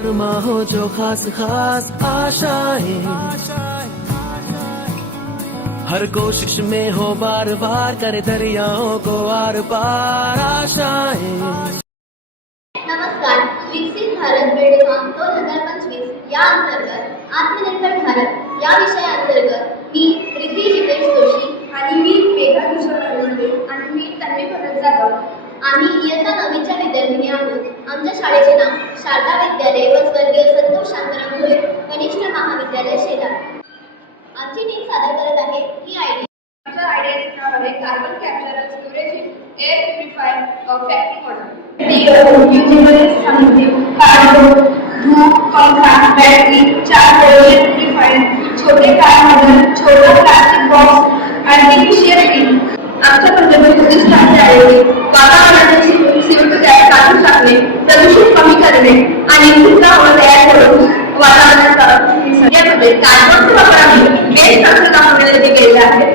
अरमा हो जो खास खास आशाएँ हर कोशिश में हो बार बार कर दरियाओं को आर पार आशाएँ नमस्कार, विकसित भारत बेडकॉम दोन हज़ार पंचवीस या अंतर्गत, आत्मनिर्भर भारत या विषयाअंतर्गत मी जोशी, आणि मी मेघा किशोर आणि मी तन्वी भरत जाधव आम्ही इयत्ता नववीच्या विद्यार्थिनी आहोत. आमच्या शाळेचे नाव शारदा विद्यालय व स्वर्गीय संतोष शांताराम भोयर कनिष्ठ महाविद्यालय शेलार आमची टीम सादर करत आहे ही आयडी आमच्या आयडियाचे नाव आहे carbon capture and storage in air purifier factory model usable सामग्री कार्बन धूप पंखा बॅटरी चार्जर एअर प्युरिफायर छोटे कार मॉडेल छोटा प्लास्टिक बॉक्स आर्टिफिशियल पिन आमच्या वातावरणातील यामध्ये कार्बनचे वापराने बेस्ट असं दाखवण्यात गेलेले आहे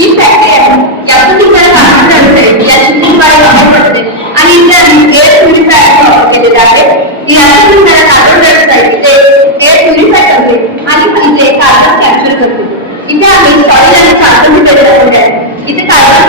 ही फॅक्टरी आहे यातून निघणारे कार्बन डायऑक्साईड याची निवारी वापर करते आणि इथे एअर प्युरिफायर वापर केलेला आहे यातून निघणारे कार्बन डायऑक्साईड ते एअर प्युरिफाय करते आणि इथे कार्बन कॅप्चर करते इथे आम्ही सॉइल आणि कार्बन बेस दाखवले आहे इथे कार्बन